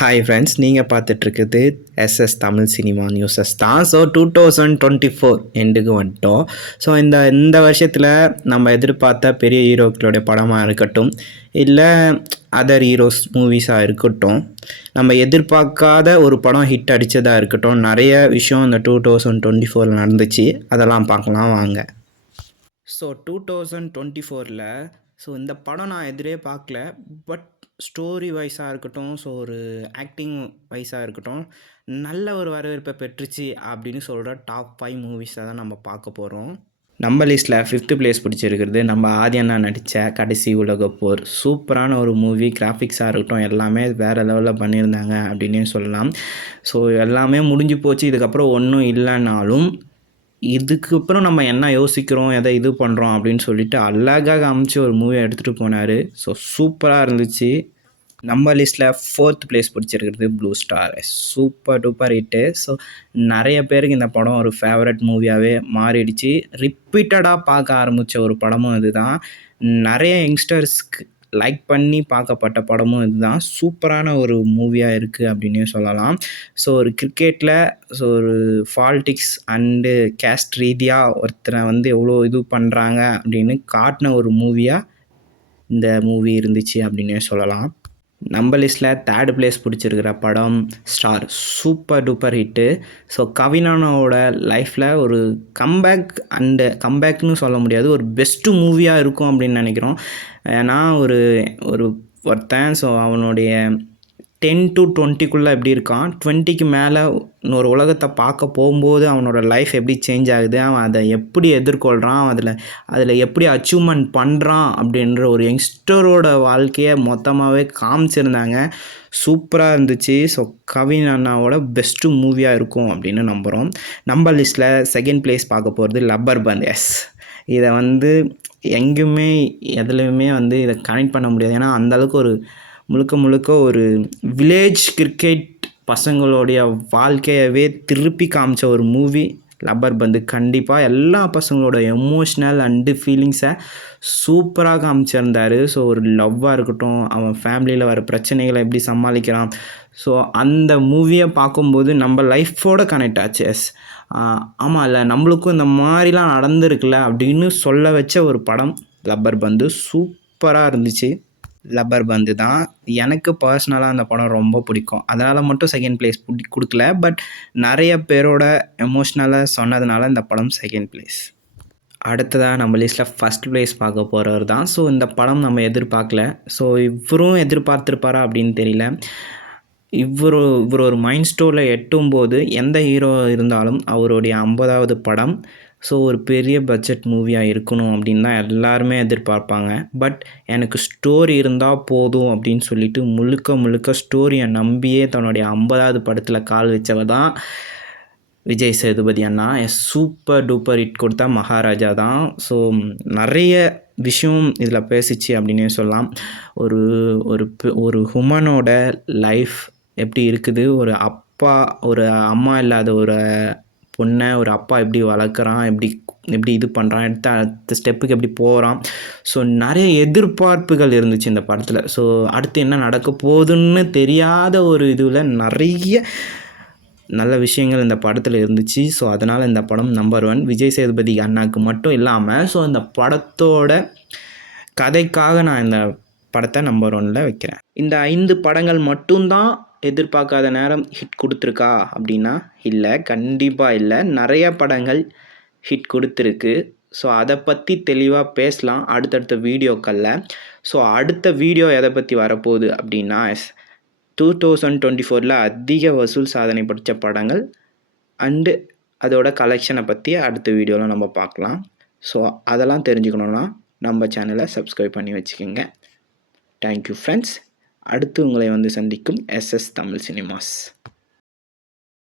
Hi friends நீங்கள் பார்த்துட்ருக்குது SS Tamil cinema newses தான். So two thousand twenty four எண்டுக்கு வந்துட்டோம். ஸோ இந்த இந்த வருஷத்தில் நம்ம எதிர்பார்த்த பெரிய ஹீரோக்களுடைய படமாக இருக்கட்டும் இல்லை அதர் ஹீரோஸ் மூவிஸாக இருக்கட்டும் நம்ம எதிர்பார்க்காத ஒரு படம் ஹிட் அடித்ததாக இருக்கட்டும் நிறைய விஷயம் இந்த டூ தௌசண்ட் டுவெண்ட்டி ஃபோரில் நடந்துச்சு. அதெல்லாம் பார்க்கலாம் வாங்க. ஸோ டூ தௌசண்ட் டுவெண்ட்டி ஃபோரில் ஸோ இந்த படம் நான் எதிரே பார்க்கல. பட் ஸ்டோரி வைஸாக இருக்கட்டும் ஸோ ஒரு ஆக்டிங் வைஸாக இருக்கட்டும் நல்ல ஒரு வரவேற்பை பெற்றுச்சு அப்படின்னு சொல்கிற டாப் ஃபைவ் மூவிஸை தான் நம்ம பார்க்க போகிறோம் நம்ம லிஸ்ட்டில் ஃபிஃப்த்து பிளேஸ் பிடிச்சிருக்கிறது நம்ம ஆதி அண்ணா நடித்த கடைசி உலகப்போர் சூப்பரான ஒரு மூவி கிராஃபிக்ஸாக இருக்கட்டும் எல்லாமே வேறு லெவலில் பண்ணியிருந்தாங்க அப்படின்னே சொல்லலாம். ஸோ எல்லாமே முடிஞ்சு போச்சு. இதுக்கப்புறம் ஒன்றும் இல்லைனாலும் இதுக்கப்புறம் நம்ம என்ன யோசிக்கிறோம் எதை இது பண்ணுறோம் அப்படின்னு சொல்லிட்டு அழகாக அமைச்சு ஒரு மூவி எடுத்துகிட்டு போனார். ஸோ சூப்பராக இருந்துச்சு. நம்ம லிஸ்ட்டில் fourth place பிடிச்சிருக்கிறது blue star super duper hit so நிறைய பேருக்கு இந்த படம் ஒரு ஃபேவரட் மூவியாகவே மாறிடுச்சு. ரிப்பீட்டடாக பார்க்க ஆரம்பித்த ஒரு படமும் இதுதான். நிறைய யங்ஸ்டர்ஸ்க்கு லைக் பண்ணி பார்க்கப்பட்ட படமும் இதுதான். சூப்பரான ஒரு மூவியாக இருக்குது அப்படின்னே சொல்லலாம். ஸோ ஒரு கிரிக்கெட்டில் ஸோ ஒரு ஃபால்டிக்ஸ் அண்டு கேஸ்ட் ரீதியாக ஒருத்தரை வந்து எவ்வளோ இது பண்ணுறாங்க அப்படின்னு காட்டின ஒரு மூவியாக இந்த மூவி இருந்துச்சு அப்படின்னே சொல்லலாம். நம்ம லிஸ்ட்டில் தேர்டு பிளேஸ் பிடிச்சிருக்கிற படம் star super duper hit so கவினானோட லைஃப்பில் ஒரு கம்பேக் அண்டு கம்பேக்னு சொல்ல முடியாது. ஒரு பெஸ்ட்டு மூவியாக இருக்கும் அப்படின்னு நினைக்கிறோம். ஏன்னா ஒரு ஒரு ஒருத்தன் ஸோ அவனுடைய டென் டு டுவெண்ட்டிக்குள்ளே எப்படி இருக்கான்? டுவெண்ட்டிக்கு மேலே இன்னொரு உலகத்தை பார்க்க போகும்போது அவனோட லைஃப் எப்படி சேஞ்ச் ஆகுது? அவன் அதை எப்படி எதிர்கொள்கிறான் அதில் அதில் எப்படி அச்சீவ்மெண்ட் பண்ணுறான் அப்படின்ற ஒரு யங்ஸ்டரோட வாழ்க்கையை மொத்தமாகவே காமிச்சிருந்தாங்க. சூப்பராக இருந்துச்சு. ஸோ கவின் அண்ணாவோட பெஸ்ட்டு மூவியாக இருக்கும் அப்படின்னு நம்புகிறோம் நம்ம லிஸ்ட்டில் செகண்ட் பிளேஸ் பார்க்க போகிறது லப்பர் பந்த் எஸ் இதை வந்து எங்கேயுமே எதுலேயுமே வந்து இதை கனெக்ட் பண்ண முடியாது. ஏன்னா அந்தளவுக்கு ஒரு முழுக்க முழுக்க ஒரு வில்லேஜ் கிரிக்கெட் பசங்களுடைய வாழ்க்கையவே திருப்பி காமிச்ச ஒரு மூவி லப்பர் பந்து கண்டிப்பாக எல்லா பசங்களோட எமோஷ்னல் அண்டு ஃபீலிங்ஸை சூப்பராக காமிச்சிருந்தார். ஸோ ஒரு லவ்வாக இருக்கட்டும் அவன் ஃபேமிலியில் வர பிரச்சனைகளை எப்படி சமாளிக்கிறான். ஸோ அந்த மூவியை பார்க்கும்போது நம்ம லைஃபோட கனெக்ட் ஆச்சு. எஸ் ஆமாம் இல்லை நம்மளுக்கும் இந்த மாதிரிலாம் நடந்திருக்குல்ல அப்படின்னு சொல்ல வச்ச ஒரு படம் லப்பர் பந்து. சூப்பராக இருந்துச்சு. லப்பர் பந்து தான். எனக்கு பர்சனலாக அந்த படம் ரொம்ப பிடிக்கும். அதனால் மட்டும் செகண்ட் ப்ளேஸ் பிடி கொடுக்கல. பட் நிறைய பேரோட எமோஷ்னலாக சொன்னதுனால இந்த படம் செகண்ட் ப்ளேஸ் அடுத்ததாக நம்ம லிஸ்ட்டில் ஃபஸ்ட் ப்ளேஸ் பார்க்க போகிறவர் தான். ஸோ இந்த படம் நம்ம எதிர்பார்க்கல. ஸோ இவரும் எதிர்பார்த்துருப்பாரா அப்படின்னு தெரியல. இவர் இவர் ஒரு மைண்ட் ஸ்டோரில் எட்டும் போது எந்த ஹீரோ இருந்தாலும் அவருடைய ஐம்பதாவது படம் ஸோ ஒரு பெரிய பட்ஜெட் மூவியாக இருக்கணும் அப்படின்னு தான் எல்லாருமே எதிர்பார்ப்பாங்க. பட் எனக்கு ஸ்டோரி இருந்தால் போதும் அப்படின்னு சொல்லிட்டு முழுக்க முழுக்க ஸ்டோரியை நம்பியே தன்னுடைய ஐம்பதாவது படத்தில் கால் வச்சவ தான் விஜய் சேதுபதி அண்ணா. சூப்பர் டூப்பர் ஹிட் கொடுத்தா மகாராஜா தான். ஸோ நிறைய விஷயம் இதில் பேசிச்சு அப்படின்னே சொல்லலாம். ஒரு ஒரு ஒரு ஹுமனோட லைஃப் எப்படி இருக்குது? ஒரு அப்பா ஒரு அம்மா இல்லாத ஒரு பொண்ணை ஒரு அப்பா எப்படி வளர்க்குறான் எப்படி எப்படி இது பண்ணுறான் எடுத்து அடுத்த ஸ்டெப்புக்கு எப்படி போகிறான் ஸோ நிறைய எதிர்பார்ப்புகள் இருந்துச்சு இந்த படத்தில். ஸோ அடுத்து என்ன நடக்க போகுதுன்னு தெரியாத ஒரு இதில் நிறைய நல்ல விஷயங்கள் இந்த படத்தில் இருந்துச்சு. ஸோ அதனால் இந்த படம் நம்பர் ஒன் விஜய் சேதுபதி அண்ணாவுக்கு மட்டும் இல்லாமல் ஸோ இந்த படத்தோட கதைக்காக நான் இந்த படத்தை நம்பர் ஒனில் வைக்கிறேன். இந்த ஐந்து படங்கள் மட்டும்தான் எதிர்பார்க்காத நேரம் ஹிட் கொடுத்துருக்கா அப்படின்னா இல்லை கண்டிப்பாக இல்லை. நிறைய படங்கள் ஹிட் கொடுத்துருக்கு. ஸோ அதை பற்றி தெளிவாக பேசலாம் அடுத்தடுத்த வீடியோக்களில். ஸோ அடுத்த வீடியோ எதை பற்றி வரப்போகுது அப்படின்னா டூ தௌசண்ட் டுவெண்ட்டி ஃபோரில் அதிக வசூல் சாதனை படித்த படங்கள் அண்டு அதோட கலெக்ஷனை பற்றி அடுத்த வீடியோவில் நம்ம பார்க்கலாம். ஸோ அதெல்லாம் தெரிஞ்சுக்கணுன்னா நம்ம சேனலை சப்ஸ்கிரைப் பண்ணி வச்சுக்கோங்க. தேங்க்யூ ஃப்ரெண்ட்ஸ் அடுத்து உங்களை வந்து சந்திக்கும் எஸ்எஸ் தமிழ் சினிமாஸ்.